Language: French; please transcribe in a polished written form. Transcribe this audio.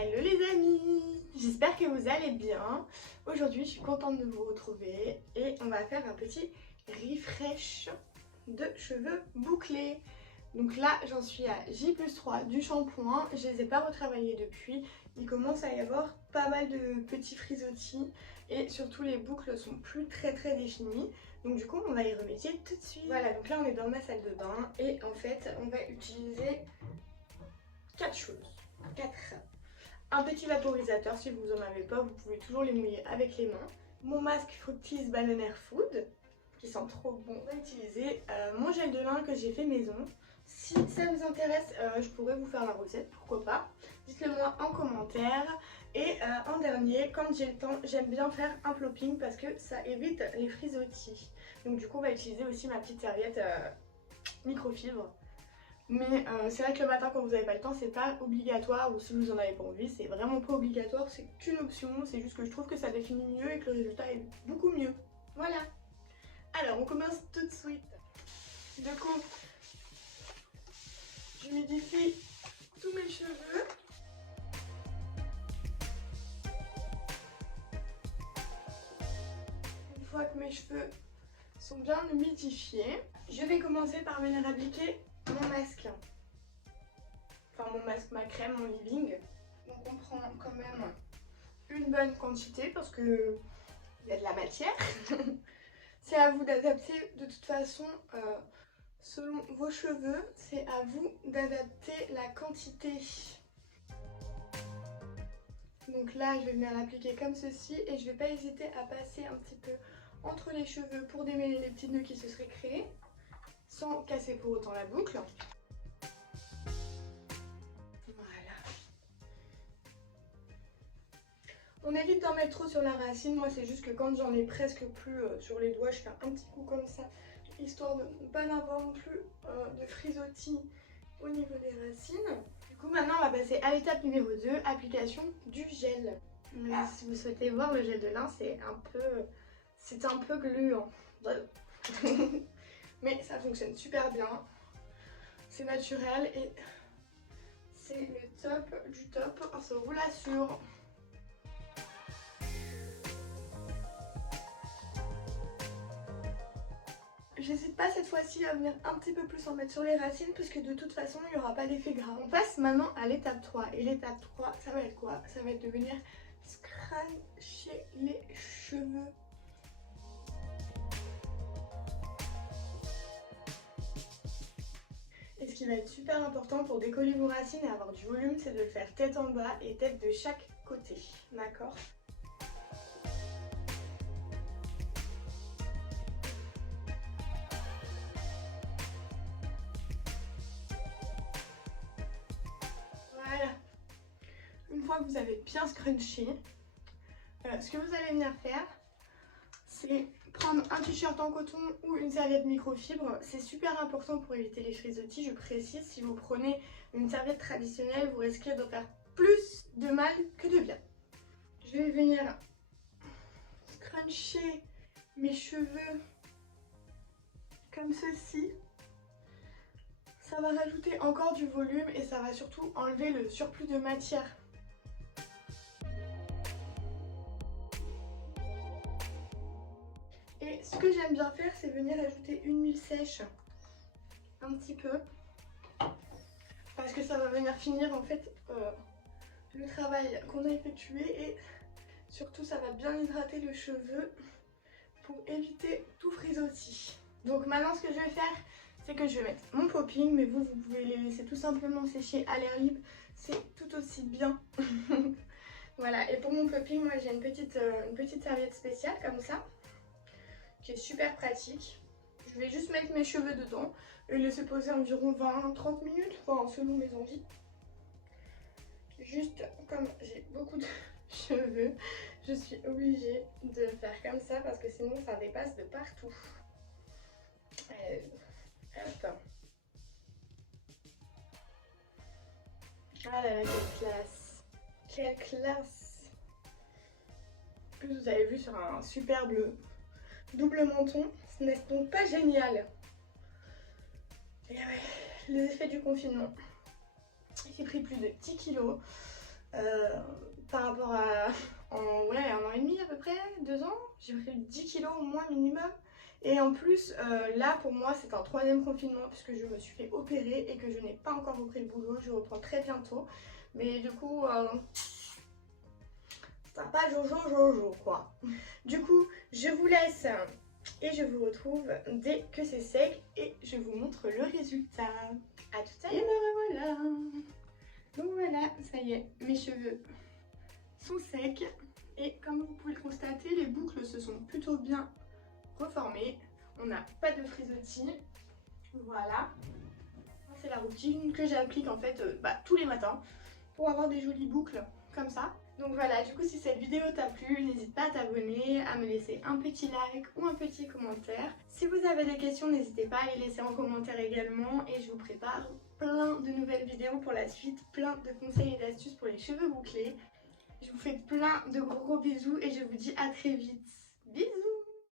Hello les amis, j'espère que vous allez bien. Aujourd'hui je suis contente de vous retrouver et on va faire un petit refresh de cheveux bouclés. Donc là j'en suis à J+3 du shampoing, je les ai pas retravaillés depuis. Il commence à y avoir pas mal de petits frisottis et surtout les boucles sont plus très définies. Donc du coup on va y remédier tout de suite. Voilà, donc là on est dans ma salle de bain et en fait on va utiliser 4 choses. 4. Un petit vaporisateur, si vous en avez pas, vous pouvez toujours les mouiller avec les mains. Mon masque Fructis Bananer Food, qui sent trop bon. On va utiliser mon gel de lin que j'ai fait maison. Si ça vous intéresse, je pourrais vous faire la recette, pourquoi pas. Dites-le moi en commentaire. Et en dernier, quand j'ai le temps, j'aime bien faire un plopping parce que ça évite les frisottis. Donc du coup, on va utiliser aussi ma petite serviette microfibre. Mais c'est vrai que le matin quand vous n'avez pas le temps c'est pas obligatoire, ou si vous en avez pas envie c'est vraiment pas obligatoire, c'est qu'une option, c'est juste que je trouve que ça définit mieux et que le résultat est beaucoup mieux. Voilà. Alors on commence tout de suite. Du coup, j'humidifie tous mes cheveux. Une fois que mes cheveux sont bien humidifiés, je vais commencer par venir appliquer mon masque. Enfin mon masque, ma crème, mon leave-in. Donc on prend quand même une bonne quantité parce que il y a de la matière. C'est à vous d'adapter de toute façon selon vos cheveux. C'est à vous d'adapter la quantité. Donc là je vais venir l'appliquer comme ceci et je vais pas hésiter à passer un petit peu entre les cheveux pour démêler les petits nœuds qui se seraient créés sans casser pour autant la boucle. On évite d'en mettre trop sur la racine, moi c'est juste que quand j'en ai presque plus sur les doigts, je fais un petit coup comme ça, histoire de ne pas avoir non plus de frisottis au niveau des racines. Du coup maintenant on va passer à l'étape numéro 2, application du gel. Si vous souhaitez voir le gel de lin, c'est un peu gluant. Mais ça fonctionne super bien, c'est naturel et c'est le top du top, ça vous l'assure. J'hésite pas cette fois-ci à venir un petit peu plus en mettre sur les racines parce que de toute façon il n'y aura pas d'effet gras. On passe maintenant à l'étape 3 et l'étape 3 ça va être quoi? Ça va être de venir scruncher les cheveux. Et ce qui va être super important pour décoller vos racines et avoir du volume, c'est de le faire tête en bas et tête de chaque côté, d'accord? Voilà. Une fois que vous avez bien scrunché, ce que vous allez venir faire, c'est prendre un t-shirt en coton ou une serviette microfibre. C'est super important pour éviter les frisottis, je précise. Si vous prenez une serviette traditionnelle, vous risquez de faire plus de mal que de bien. Je vais venir scruncher mes cheveux comme ceci. Ça va rajouter encore du volume et ça va surtout enlever le surplus de matière. Et ce que j'aime bien faire, c'est venir ajouter une huile sèche, un petit peu, parce que ça va venir finir en fait le travail qu'on a effectué et surtout ça va bien hydrater le cheveu pour éviter tout frisottis. Donc maintenant ce que je vais faire, c'est que je vais mettre mon popping, mais vous pouvez les laisser tout simplement sécher à l'air libre, c'est tout aussi bien. Voilà, et pour mon popping, moi j'ai une petite serviette spéciale comme ça, qui est super pratique. Je vais juste mettre mes cheveux dedans et laisser poser environ 20-30 minutes, enfin selon mes envies. Juste comme j'ai beaucoup de cheveux, je suis obligée de faire comme ça parce que sinon ça dépasse de partout. Hop. Ah là là, quelle classe! Quelle classe! En plus vous avez vu sur un superbe double menton, ce n'est donc pas génial. Et ouais, les effets du confinement. J'ai pris plus de 10 kilos. par rapport à ouais, 1 an et demi à peu près, 2 ans. J'ai pris 10 kilos au moins minimum. Et en plus, là pour moi c'est un 3e confinement puisque je me suis fait opérer et que je n'ai pas encore repris le boulot. Je reprends très bientôt. Mais du coup, ça va pas jojo quoi. Du coup, je vous laisse et je vous retrouve dès que c'est sec et je vous montre le résultat. À tout à l'heure. Et me revoilà. Donc voilà, ça y est, mes cheveux sont secs. Et comme vous pouvez le constater, les boucles se sont plutôt bien reformées. On n'a pas de frisottis. Voilà. C'est la routine que j'applique en fait tous les matins pour avoir des jolies boucles comme ça. Donc voilà, du coup si cette vidéo t'a plu, n'hésite pas à t'abonner, à me laisser un petit like ou un petit commentaire. Si vous avez des questions, n'hésitez pas à les laisser en commentaire également et je vous prépare plein de nouvelles vidéos pour la suite, plein de conseils et d'astuces pour les cheveux bouclés. Je vous fais plein de gros bisous et je vous dis à très vite. Bisous!